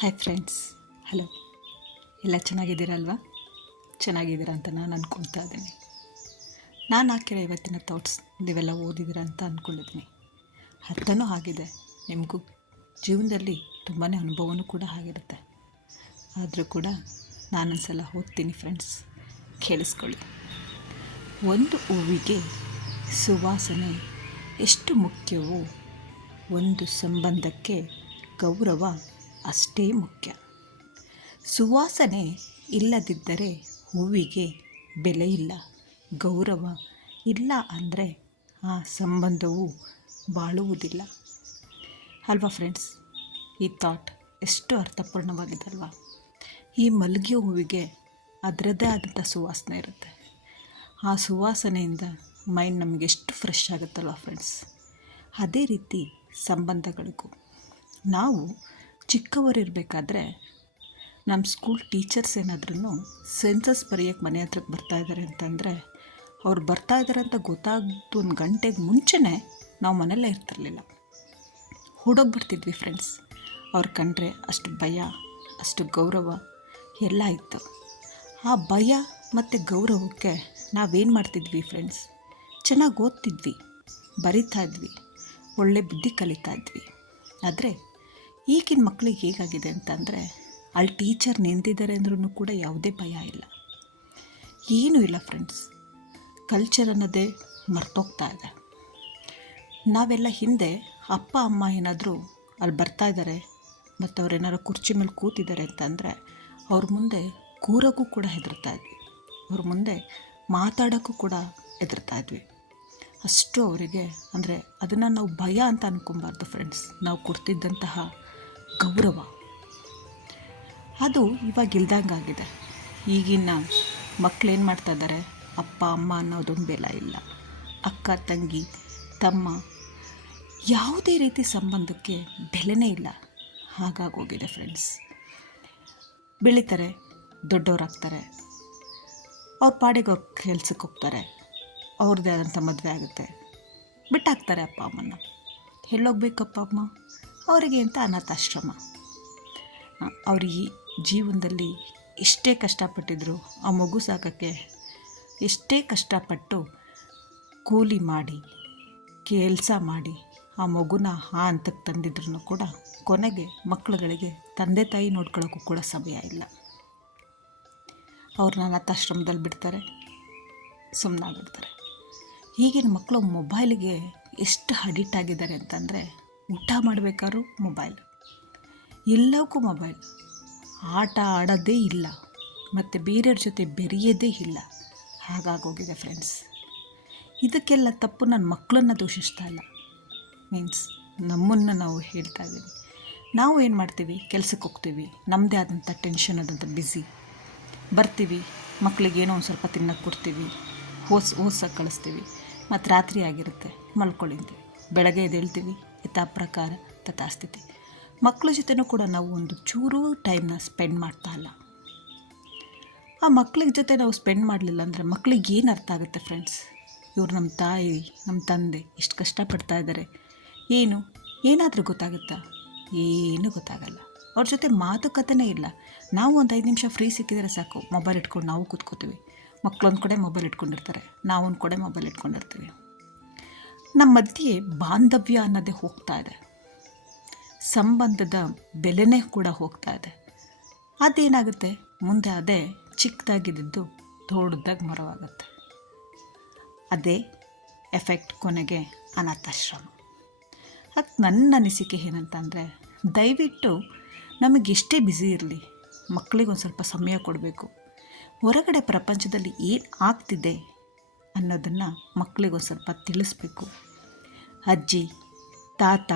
Hi friends, hello. ಎಲ್ಲ ಚೆನ್ನಾಗಿದ್ದೀರಲ್ವಾ? ಚೆನ್ನಾಗಿದ್ದೀರಾ ಅಂತ ನಾನು ಅಂದ್ಕೊಳ್ತಾ ಇದ್ದೀನಿ. ನಾನು ಹಾಕಿರೋ ಇವತ್ತಿನ ಥಾಟ್ಸ್ ನೀವೆಲ್ಲ ಓದಿದ್ದೀರಾ ಅಂತ ಅಂದ್ಕೊಂಡಿದ್ದೀನಿ. ಅರ್ಥನೂ ಆಗಿದೆ, ನಿಮಗೂ ಜೀವನದಲ್ಲಿ ತುಂಬಾ ಅನುಭವನೂ ಕೂಡ ಆಗಿರುತ್ತೆ. ಆದರೂ ಕೂಡ ನಾನೊಂದ್ಸಲ ಓದ್ತೀನಿ ಫ್ರೆಂಡ್ಸ್, ಕೇಳಿಸ್ಕೊಳ್ಳಿ. ಒಂದು ಹೂವಿಗೆ ಸುವಾಸನೆ ಎಷ್ಟು ಮುಖ್ಯವೋ ಒಂದು ಸಂಬಂಧಕ್ಕೆ ಗೌರವ ಅಷ್ಟೇ ಮುಖ್ಯ. ಸುವಾಸನೆ ಇಲ್ಲದಿದ್ದರೆ ಹೂವಿಗೆ ಬೆಲೆ ಇಲ್ಲ, ಗೌರವ ಇಲ್ಲ ಅಂದರೆ ಆ ಸಂಬಂಧವು ಬಾಳುವುದಿಲ್ಲ ಅಲ್ವಾ ಫ್ರೆಂಡ್ಸ್? ಈ ಥಾಟ್ ಎಷ್ಟು ಅರ್ಥಪೂರ್ಣವಾಗಿದೆ ಅಲ್ವಾ? ಈ ಮಲ್ಲಿಗೆ ಹೂವಿಗೆ ಅದರದ್ದೇ ಆದಂಥ ಸುವಾಸನೆ ಇರುತ್ತೆ. ಆ ಸುವಾಸನೆಯಿಂದ ಮೈಂಡ್ ನಮಗೆ ಎಷ್ಟು ಫ್ರೆಶ್ ಆಗುತ್ತಲ್ವ ಫ್ರೆಂಡ್ಸ್? ಅದೇ ರೀತಿ ಸಂಬಂಧಗಳಿಗೂ ನಾವು ಚಿಕ್ಕವರಿರಬೇಕಾದ್ರೆ ನಮ್ಮ ಸ್ಕೂಲ್ ಟೀಚರ್ಸ್ ಏನಾದ್ರೂ ಸೆನ್ಸಸ್ ಬರೆಯೋಕ್ಕೆ ಮನೆ ಹತ್ರಕ್ಕೆ ಬರ್ತಾಯಿದ್ದಾರೆ ಅಂತಂದರೆ ಅವ್ರು ಬರ್ತಾಯಿದ್ದಾರೆ ಅಂತ ಗೊತ್ತಾಗ್ದು 1 ಗಂಟೆಗೆ ಮುಂಚೆನೇ ನಾವು ಮನೆಯಲ್ಲೇ ಇರ್ತಿರ್ಲಿಲ್ಲ, ಓಡೋಗ್ಬಿಡ್ತಿದ್ವಿ ಫ್ರೆಂಡ್ಸ್. ಅವ್ರು ಕಂಡ್ರೆ ಅಷ್ಟು ಭಯ, ಅಷ್ಟು ಗೌರವ ಎಲ್ಲ ಇತ್ತು. ಆ ಭಯ ಮತ್ತು ಗೌರವಕ್ಕೆ ನಾವೇನು ಮಾಡ್ತಿದ್ವಿ ಫ್ರೆಂಡ್ಸ್? ಚೆನ್ನಾಗಿ ಓದ್ತಿದ್ವಿ, ಬರಿತಾಯಿದ್ವಿ, ಒಳ್ಳೆ ಬುದ್ಧಿ ಕಲಿತಾಯಿದ್ವಿ. ಆದರೆ ಈಗಿನ ಮಕ್ಕಳಿಗೆ ಹೇಗಾಗಿದೆ ಅಂತಂದರೆ ಅಲ್ಲಿ ಟೀಚರ್ ನಿಂತಿದ್ದಾರೆ ಅಂದ್ರೂ ಕೂಡ ಯಾವುದೇ ಭಯ ಇಲ್ಲ, ಏನೂ ಇಲ್ಲ ಫ್ರೆಂಡ್ಸ್. ಕಲ್ಚರ್ ಅನ್ನೋದೇ ಮರ್ತೋಗ್ತಾ ಇದೆ. ನಾವೆಲ್ಲ ಹಿಂದೆ ಅಪ್ಪ ಅಮ್ಮ ಏನಾದರೂ ಅಲ್ಲಿ ಬರ್ತಾಯಿದ್ದಾರೆ ಮತ್ತು ಅವ್ರೇನಾದ್ರು ಕುರ್ಚಿ ಮೇಲೆ ಕೂತಿದ್ದಾರೆ ಅಂತಂದರೆ ಅವ್ರ ಮುಂದೆ ಕೂರೋಕ್ಕೂ ಕೂಡ ಹೆದರ್ತಾಯಿದ್ವಿ, ಅವ್ರ ಮುಂದೆ ಮಾತಾಡೋಕ್ಕೂ ಕೂಡ ಹೆದರ್ತಾಯಿದ್ವಿ. ಅಷ್ಟು ಅವರಿಗೆ ಅಂದರೆ ಅದನ್ನು ನಾವು ಭಯ ಅಂತ ಅಂದ್ಕೊಬಾರ್ದು ಫ್ರೆಂಡ್ಸ್. ನಾವು ಕೊಡ್ತಿದ್ದಂತಹ ಗೌರವ ಅದು ಇವಾಗ ಇಲ್ದಂಗಾಗಿದೆ. ಈಗಿನ ಮಕ್ಕಳೇನು ಮಾಡ್ತಾಯಿದ್ದಾರೆ? ಅಪ್ಪ ಅಮ್ಮ ಅನ್ನೋದೊಂದು ಬೆಲೆ ಇಲ್ಲ, ಅಕ್ಕ ತಂಗಿ ತಮ್ಮ ಯಾವುದೇ ರೀತಿ ಸಂಬಂಧಕ್ಕೆ ಬೆಲೆನೇ ಇಲ್ಲ, ಹಾಗಾಗೋಗಿದೆ ಫ್ರೆಂಡ್ಸ್. ಬೆಳೀತಾರೆ, ದೊಡ್ಡವರಾಗ್ತಾರೆ, ಅವ್ರ ಪಾಡಿಗೆ ಅವ್ರ ಕೆಲ್ಸಕ್ಕೆ ಹೋಗ್ತಾರೆ, ಅವ್ರದ್ದೇ ಆದಂಥ ಮದುವೆ ಆಗುತ್ತೆ, ಬಿಟ್ಟಾಕ್ತಾರೆ ಅಪ್ಪ ಅಮ್ಮನ. ಎಲ್ಲೋಗ್ಬೇಕಪ್ಪ ಅಮ್ಮ ಅವರಿಗೆ ಅಂತ ಅನಾಥಾಶ್ರಮ. ಅವ್ರು ಈ ಜೀವನದಲ್ಲಿ ಎಷ್ಟೇ ಕಷ್ಟಪಟ್ಟಿದ್ರು ಆ ಮಗು ಸಾಕೋಕ್ಕೆ ಎಷ್ಟೇ ಕಷ್ಟಪಟ್ಟು ಕೂಲಿ ಮಾಡಿ ಕೆಲಸ ಮಾಡಿ ಆ ಮಗುನ ಆ ಹಂತಕ್ಕೆ ತಂದಿದ್ರು ಕೂಡ ಕೊನೆಗೆ ಮಕ್ಕಳುಗಳಿಗೆ ತಂದೆ ತಾಯಿ ನೋಡ್ಕೊಳ್ಳೋಕ್ಕೂ ಕೂಡ ಸಮಯ ಇಲ್ಲ. ಅವ್ರನ್ನ ಅನಾಥಾಶ್ರಮದಲ್ಲಿ ಬಿಡ್ತಾರೆ, ಸುಮ್ಮನಾಗಿರ್ತಾರೆ. ಈಗಿನ ಮಕ್ಕಳು ಮೊಬೈಲಿಗೆ ಎಷ್ಟು ಅಡಿಕ್ಟ್ ಆಗಿದ್ದಾರೆ ಅಂತಂದರೆ ಊಟ ಮಾಡಬೇಕಾದ್ರೂ ಮೊಬೈಲ್, ಎಲ್ಲವಕ್ಕೂ ಮೊಬೈಲ್, ಆಟ ಆಡೋದೇ ಇಲ್ಲ ಮತ್ತು ಬೇರೆಯವ್ರ ಜೊತೆ ಬೆರೆಯೋದೇ ಇಲ್ಲ, ಹಾಗಾಗೋಗಿದೆ ಫ್ರೆಂಡ್ಸ್. ಇದಕ್ಕೆಲ್ಲ ತಪ್ಪು ನನ್ನ ಮಕ್ಕಳನ್ನು ದೂಷಿಸ್ತಾ ಇಲ್ಲ, ಮೀನ್ಸ್ ನಮ್ಮನ್ನು ನಾವು ಹೇಳ್ತಾ ಇದ್ದೀವಿ. ನಾವು ಏನು ಮಾಡ್ತೀವಿ? ಕೆಲಸಕ್ಕೆ ಹೋಗ್ತೀವಿ, ನಮ್ಮದೇ ಆದಂಥ ಟೆನ್ಷನ್ ಆದಂಥ ಬ್ಯುಸಿ, ಬರ್ತೀವಿ, ಮಕ್ಕಳಿಗೆ ಏನೋ ಒಂದು ಸ್ವಲ್ಪ ತಿನ್ನೋಕ್ಕೆ ಕೊಡ್ತೀವಿ, ಓದ್ಸೋಕ್ಕೆ ಕಳಿಸ್ತೀವಿ, ಮತ್ತು ರಾತ್ರಿ ಆಗಿರುತ್ತೆ, ಮಲ್ಕೊಳ್ಳಿಂತೀವಿ, ಬೆಳಗ್ಗೆ ಎದ್ದೇಳ್ತೀವಿ, ಯಥಾ ಪ್ರಕಾರ ತಥಾಸ್ಥಿತಿ. ಮಕ್ಕಳ ಜೊತೆನೂ ಕೂಡ ನಾವು ಒಂದು ಚೂರು ಟೈಮ್ನ ಸ್ಪೆಂಡ್ ಮಾಡ್ತಾ ಇಲ್ಲ. ಆ ಮಕ್ಕಳ ಜೊತೆ ನಾವು ಸ್ಪೆಂಡ್ ಮಾಡಲಿಲ್ಲ ಅಂದರೆ ಮಕ್ಕಳಿಗೆ ಏನು ಅರ್ಥ ಆಗುತ್ತೆ ಫ್ರೆಂಡ್ಸ್? ಇವ್ರು ನಮ್ಮ ತಾಯಿ ನಮ್ಮ ತಂದೆ ಇಷ್ಟು ಕಷ್ಟಪಡ್ತಾ ಇದ್ದಾರೆ, ಏನಾದರೂ ಗೊತ್ತಾಗುತ್ತಾ? ಏನೂ ಗೊತ್ತಾಗಲ್ಲ. ಅವ್ರ ಜೊತೆ ಮಾತುಕತೆನೇ ಇಲ್ಲ. ನಾವು ಒಂದು 5 ನಿಮಿಷ ಫ್ರೀ ಸಿಕ್ಕಿದರೆ ಸಾಕು, ಮೊಬೈಲ್ ಇಟ್ಕೊಂಡು ನಾವು ಕೂತ್ಕೋತೀವಿ. ಮಕ್ಕಳೊಂದು ಕಡೆ ಮೊಬೈಲ್ ಇಟ್ಕೊಂಡಿರ್ತಾರೆ, ನಾವೊಂದು ಕಡೆ ಮೊಬೈಲ್ ಇಟ್ಕೊಂಡಿರ್ತೀವಿ. ನಮ್ಮ ಮಧ್ಯೆ ಬಾಂಧವ್ಯ ಅನ್ನೋದೇ ಹೋಗ್ತಾ ಇದೆ, ಸಂಬಂಧದ ಬೆಲೆನೇ ಕೂಡ ಹೋಗ್ತಾ ಇದೆ. ಅದೇನಾಗುತ್ತೆ ಮುಂದೆ? ಅದೇ ಚಿಕ್ಕದಾಗಿದ್ದು ದೊಡ್ಡದಾಗಿ ಮರವಾಗುತ್ತೆ. ಅದೇ ಎಫೆಕ್ಟ್ ಕೊನೆಗೆ ಅನಾಥಾಶ್ರಮ. ಅದು ನನ್ನ ಅನಿಸಿಕೆ ಏನಂತಂದರೆ, ದಯವಿಟ್ಟು ನಮಗೆಷ್ಟೇ ಬ್ಯುಸಿ ಇರಲಿ, ಮಕ್ಕಳಿಗೆ ಒಂದು ಸ್ವಲ್ಪ ಸಮಯ ಕೊಡಬೇಕು. ಹೊರಗಡೆ ಪ್ರಪಂಚದಲ್ಲಿ ಏನು ಆಗ್ತಿದೆ ಅನ್ನೋದನ್ನು ಮಕ್ಕಳಿಗೊಂದು ಸ್ವಲ್ಪ ತಿಳಿಸ್ಬೇಕು. ಅಜ್ಜಿ, ತಾತ,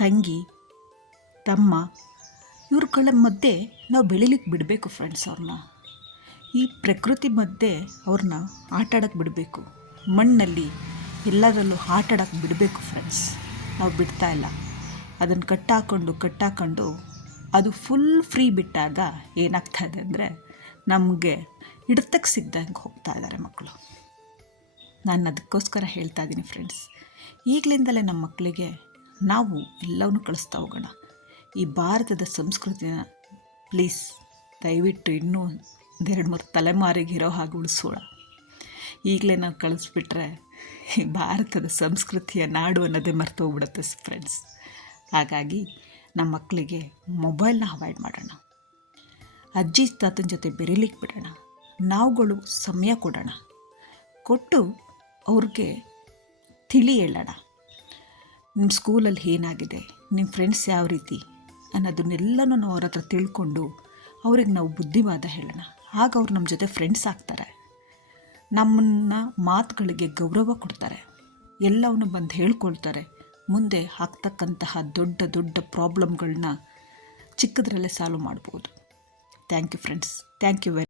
ತಂಗಿ, ತಮ್ಮ ಇವ್ರುಗಳ ಮಧ್ಯೆ ನಾವು ಬೆಳಿಲಿಕ್ಕೆ ಬಿಡಬೇಕು ಫ್ರೆಂಡ್ಸ್. ಅವ್ರನ್ನ ಈ ಪ್ರಕೃತಿ ಮಧ್ಯೆ ಅವ್ರನ್ನ ಆಟಾಡೋಕ್ಕೆ ಬಿಡಬೇಕು, ಮಣ್ಣಲ್ಲಿ ಎಲ್ಲದರಲ್ಲೂ ಆಟಾಡೋಕ್ಕೆ ಬಿಡಬೇಕು ಫ್ರೆಂಡ್ಸ್. ನಾವು ಬಿಡ್ತಾ ಇಲ್ಲ. ಅದನ್ನು ಕಟ್ಟಾಕೊಂಡು ಅದು ಫುಲ್ ಫ್ರೀ ಬಿಟ್ಟಾಗ ಏನಾಗ್ತಾ ಇದೆ ಅಂದರೆ ನಮಗೆ ಹಿಡ್ತಕ್ಕೆ ಸಿಗ್ದಂಗೆ ಹೋಗ್ತಾ ಇದ್ದಾರೆ ಮಕ್ಕಳು. ನಾನು ಅದಕ್ಕೋಸ್ಕರ ಹೇಳ್ತಾ ಇದ್ದೀನಿ ಫ್ರೆಂಡ್ಸ್, ಈಗಲಿಂದಲೇ ನಮ್ಮ ಮಕ್ಕಳಿಗೆ ನಾವು ಎಲ್ಲವನ್ನೂ ಕಳಿಸ್ತಾ ಹೋಗೋಣ. ಈ ಭಾರತದ ಸಂಸ್ಕೃತಿನ ಪ್ಲೀಸ್ ದಯವಿಟ್ಟು ಇನ್ನೂ 2-3 ತಲೆಮಾರಿಗೆ ಇರೋ ಹಾಗೆ ಉಳಿಸೋಣ. ಈಗಲೇ ನಾವು ಕಳಿಸ್ಬಿಟ್ರೆ ಈ ಭಾರತದ ಸಂಸ್ಕೃತಿಯ ನಾಡು ಅನ್ನೋದೇ ಮರ್ತೋಗ್ಬಿಡುತ್ತೆ ಫ್ರೆಂಡ್ಸ್. ಹಾಗಾಗಿ ನಮ್ಮ ಮಕ್ಕಳಿಗೆ ಮೊಬೈಲ್ನ ಅವಾಯ್ಡ್ ಮಾಡೋಣ, ಅಜ್ಜಿ ತಾತನ ಜೊತೆ ಬೆರೀಲಿಕ್ಕೆ ಬಿಡೋಣ, ನಾವುಗಳು ಸಮಯ ಕೊಡೋಣ, ಕೊಟ್ಟು ಅವ್ರಿಗೆ ತಿಳಿ ಹೇಳೋಣ. ನಿಮ್ಮ ಸ್ಕೂಲಲ್ಲಿ ಏನಾಗಿದೆ, ನಿಮ್ಮ ಫ್ರೆಂಡ್ಸ್ ಯಾವ ರೀತಿ ಅನ್ನೋದನ್ನೆಲ್ಲನೂ ನಾವು ಅವ್ರ ಹತ್ರ ತಿಳ್ಕೊಂಡು ಅವ್ರಿಗೆ ನಾವು ಬುದ್ಧಿವಾದ ಹೇಳೋಣ. ಆಗ ಅವ್ರು ನಮ್ಮ ಜೊತೆ ಫ್ರೆಂಡ್ಸ್ ಆಗ್ತಾರೆ, ನಮ್ಮನ್ನು ಮಾತುಗಳಿಗೆ ಗೌರವ ಕೊಡ್ತಾರೆ, ಎಲ್ಲವನ್ನು ಬಂದು ಹೇಳ್ಕೊಳ್ತಾರೆ. ಮುಂದೆ ಆಗ್ತಕ್ಕಂತಹ ದೊಡ್ಡ ದೊಡ್ಡ ಪ್ರಾಬ್ಲಮ್ಗಳನ್ನ ಚಿಕ್ಕದ್ರಲ್ಲೇ ಸಾಲ್ವ್ ಮಾಡ್ಬೋದು. Thank you friends, thank you very